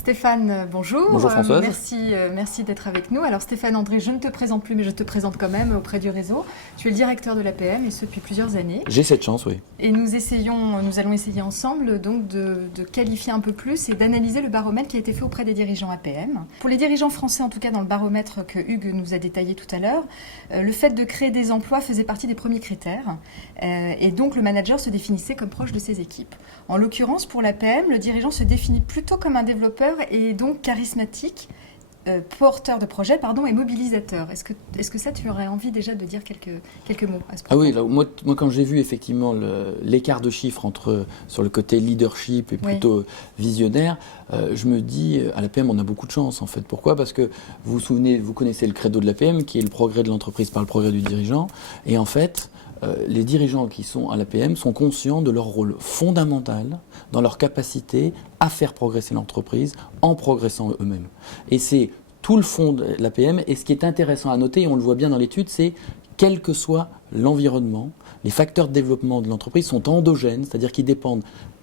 Stéphane, bonjour. Bonjour Françoise. Merci d'être avec nous. Alors Stéphane André, je ne te présente plus, mais je te présente quand même auprès du réseau. Tu es le directeur de l'APM et ce depuis plusieurs années. J'ai cette chance, oui. Et nous allons essayer ensemble donc de qualifier un peu plus et d'analyser le baromètre qui a été fait auprès des dirigeants APM. Pour les dirigeants français, en tout cas dans le baromètre que Hugues nous a détaillé tout à l'heure, le fait de créer des emplois faisait partie des premiers critères. Et donc le manager se définissait comme proche de ses équipes. En l'occurrence, pour l'APM, le dirigeant se définit plutôt comme un développeur et donc charismatique, porteur de projet, et mobilisateur. Est-ce que ça, tu aurais envie déjà de dire quelques mots à ce propos? Ah oui, là, moi quand j'ai vu effectivement l'écart de chiffres sur le côté leadership et plutôt visionnaire, je me dis, à l'APM, on a beaucoup de chance en fait. Pourquoi? Parce que vous connaissez le credo de l'APM, qui est le progrès de l'entreprise par le progrès du dirigeant. Et en fait, les dirigeants qui sont à l'APM sont conscients de leur rôle fondamental dans leur capacité à faire progresser l'entreprise en progressant eux-mêmes. Et c'est tout le fond de l'APM. Et ce qui est intéressant à noter, et on le voit bien dans l'étude, c'est quel que soit l'environnement, les facteurs de développement de l'entreprise sont endogènes, c'est-à-dire qu'ils dépendent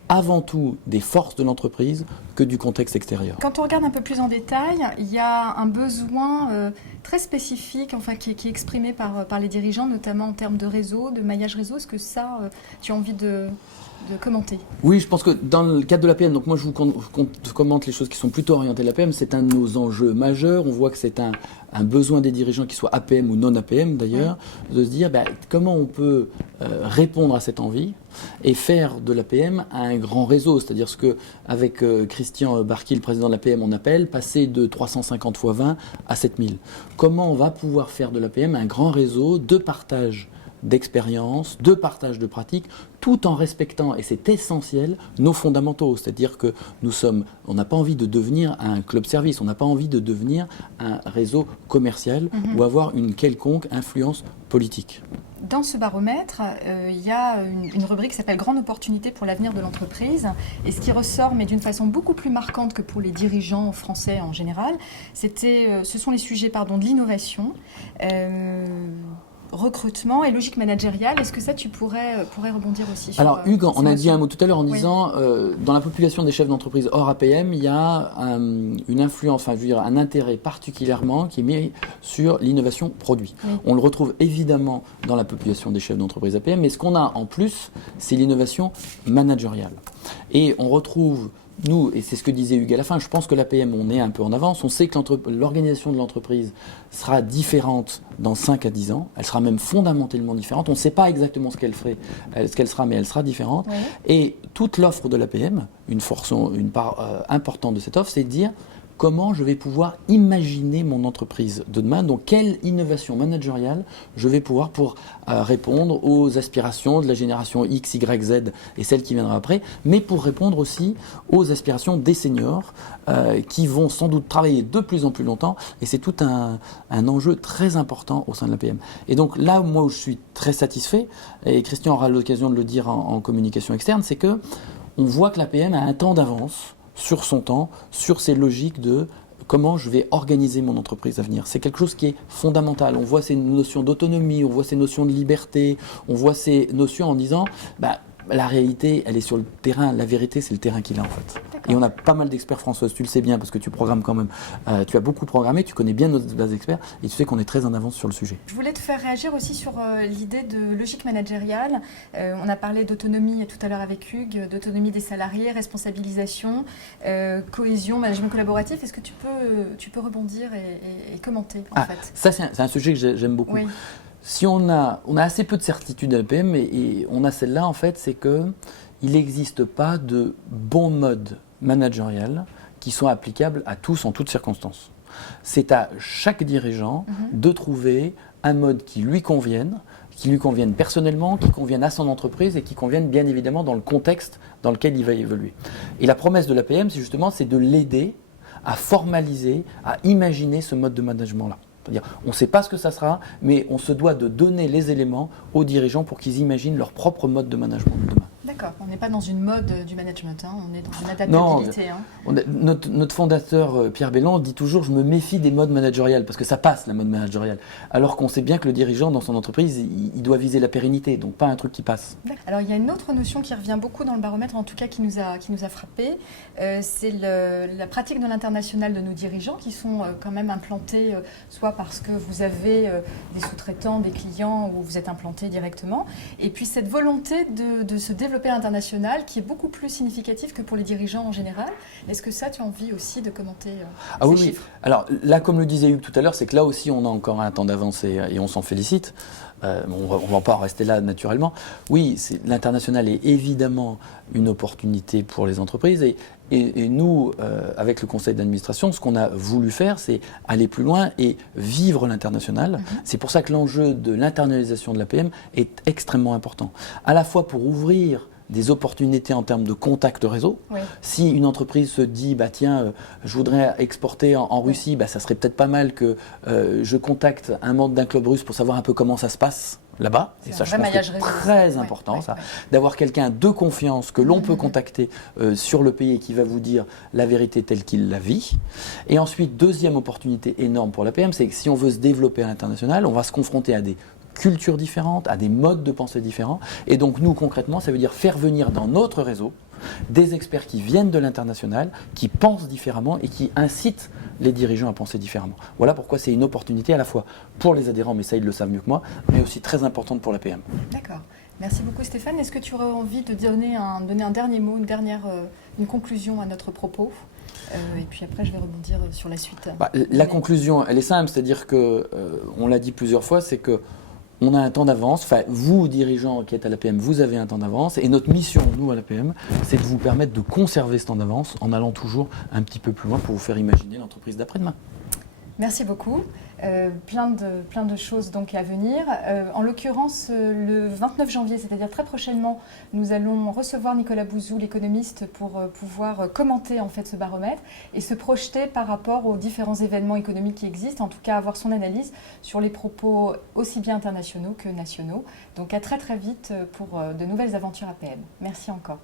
avant tout des forces de l'entreprise que du contexte extérieur. Quand on regarde un peu plus en détail, il y a un besoin très spécifique qui est exprimé par les dirigeants, notamment en termes de réseau, de maillage réseau. Est-ce que ça, tu as envie de commenter? Oui, je pense que dans le cadre de l'APM, donc moi je vous commente les choses qui sont plutôt orientées à l'APM, c'est un de nos enjeux majeurs. On voit que c'est un besoin des dirigeants, qui soient APM ou non APM d'ailleurs, de se dire comment on peut répondre à cette envie et faire de l'APM un grand réseau. C'est-à-dire ce qu'avec Christian Barki, le président de l'APM, on appelle passer de 350 x 20 à 7000. Comment on va pouvoir faire de l'APM un grand réseau de partage d'expérience, de partage de pratiques, tout en respectant, et c'est essentiel, nos fondamentaux. C'est-à-dire que on n'a pas envie de devenir un club service, on n'a pas envie de devenir un réseau commercial ou avoir une quelconque influence politique. Dans ce baromètre, il y a une rubrique qui s'appelle « Grande opportunité pour l'avenir de l'entreprise ». Et ce qui ressort, mais d'une façon beaucoup plus marquante que pour les dirigeants français en général, ce sont les sujets de l'innovation, recrutement et logique managériale. Est-ce que ça, tu pourrais rebondir aussi sur... Alors Hugues, on a dit un mot tout à l'heure en disant, dans la population des chefs d'entreprise hors APM, il y a une influence, un intérêt particulièrement qui est mis sur l'innovation produit. Oui. On le retrouve évidemment dans la population des chefs d'entreprise APM, mais ce qu'on a en plus, c'est l'innovation managériale. Et on retrouve... Nous, et c'est ce que disait Hugues à la fin, je pense que l'APM, on est un peu en avance. On sait que l'organisation de l'entreprise sera différente dans 5 à 10 ans. Elle sera même fondamentalement différente. On ne sait pas exactement ce qu'elle sera, mais elle sera différente. Oui. Et toute l'offre de l'APM, une part importante de cette offre, c'est de dire comment je vais pouvoir imaginer mon entreprise de demain, donc quelle innovation managériale je vais pouvoir pour répondre aux aspirations de la génération X, Y, Z et celle qui viendra après, mais pour répondre aussi aux aspirations des seniors qui vont sans doute travailler de plus en plus longtemps, et c'est tout un enjeu très important au sein de l'APM. Et donc là, moi où je suis très satisfait, et Christian aura l'occasion de le dire en communication externe, c'est que on voit que l'APM a un temps d'avance sur son temps, sur ces logiques de comment je vais organiser mon entreprise à venir. C'est quelque chose qui est fondamental. On voit ces notions d'autonomie, on voit ces notions de liberté, on voit ces notions en disant la réalité, elle est sur le terrain, la vérité, c'est le terrain qu'il a en fait. Et on a pas mal d'experts, Françoise, tu le sais bien parce que tu programmes quand même, tu as beaucoup programmé, tu connais bien nos bases experts et tu sais qu'on est très en avance sur le sujet. Je voulais te faire réagir aussi sur l'idée de logique managériale. On a parlé d'autonomie tout à l'heure avec Hugues, d'autonomie des salariés, responsabilisation, cohésion, management collaboratif. Est-ce que tu peux rebondir et commenter en fait? Ça, c'est un sujet que j'aime beaucoup. Oui. Si on a assez peu de certitudes à l'APM et on a celle-là, en fait, c'est qu'il n'existe pas de bon mode managérial qui soit applicable à tous en toutes circonstances. C'est à chaque dirigeant de trouver un mode qui lui convienne personnellement, qui convienne à son entreprise et qui convienne bien évidemment dans le contexte dans lequel il va évoluer. Et la promesse de l'APM, c'est de l'aider à formaliser, à imaginer ce mode de management-là. C'est-à-dire, on ne sait pas ce que ça sera, mais on se doit de donner les éléments aux dirigeants pour qu'ils imaginent leur propre mode de management de demain. D'accord, on n'est pas dans une mode du management, hein, on est dans une adaptabilité. Notre fondateur Pierre Belland dit toujours « je me méfie des modes managériales » parce que ça passe la mode managériale. Alors qu'on sait bien que le dirigeant dans son entreprise, il doit viser la pérennité, donc pas un truc qui passe. Alors il y a une autre notion qui revient beaucoup dans le baromètre, en tout cas qui nous a frappé, c'est la pratique de l'international de nos dirigeants qui sont quand même implantés, soit parce que vous avez des sous-traitants, des clients où vous êtes implantés directement, et puis cette volonté de se développer à l'international qui est beaucoup plus significative que pour les dirigeants en général. Est-ce que ça, tu as envie aussi de commenter ces chiffres? Oui. Alors là, comme le disait Hugues tout à l'heure, c'est que là aussi on a encore un temps d'avance et on s'en félicite. On va pas en rester là naturellement. Oui, l'international est évidemment une opportunité pour les entreprises et nous, avec le conseil d'administration, ce qu'on a voulu faire, c'est aller plus loin et vivre l'international. C'est pour ça que l'enjeu de l'internalisation de l'APM est extrêmement important. À la fois pour ouvrir des opportunités en termes de contact réseau. Oui. Si une entreprise se dit, bah tiens, je voudrais exporter en Russie, bah, ça serait peut-être pas mal que je contacte un membre d'un club russe pour savoir un peu comment ça se passe là-bas. Et ça, je pense que c'est très important, d'avoir quelqu'un de confiance que l'on peut contacter sur le pays et qui va vous dire la vérité telle qu'il la vit. Et ensuite, deuxième opportunité énorme pour l'APM, c'est que si on veut se développer à l'international, on va se confronter à des cultures différentes, à des modes de pensée différents. Et donc nous, concrètement, ça veut dire faire venir dans notre réseau des experts qui viennent de l'international, qui pensent différemment et qui incitent les dirigeants à penser différemment. Voilà pourquoi c'est une opportunité à la fois pour les adhérents, mais ça ils le savent mieux que moi, mais aussi très importante pour l'APM. D'accord. Merci beaucoup Stéphane. Est-ce que tu aurais envie de donner un dernier mot, une conclusion à notre propos ? Et puis après, je vais rebondir sur la suite. La conclusion, elle est simple, c'est-à-dire que, on l'a dit plusieurs fois, c'est que on a un temps d'avance, enfin vous dirigeants qui êtes à l'APM, vous avez un temps d'avance et notre mission, nous à l'APM, c'est de vous permettre de conserver ce temps d'avance en allant toujours un petit peu plus loin pour vous faire imaginer l'entreprise d'après-demain. Merci beaucoup. Plein de choses donc à venir. En l'occurrence, le 29 janvier, c'est-à-dire très prochainement, nous allons recevoir Nicolas Bouzou, l'économiste, pour pouvoir commenter en fait ce baromètre et se projeter par rapport aux différents événements économiques qui existent, en tout cas avoir son analyse sur les propos aussi bien internationaux que nationaux. Donc à très très vite pour de nouvelles aventures APM. Merci encore.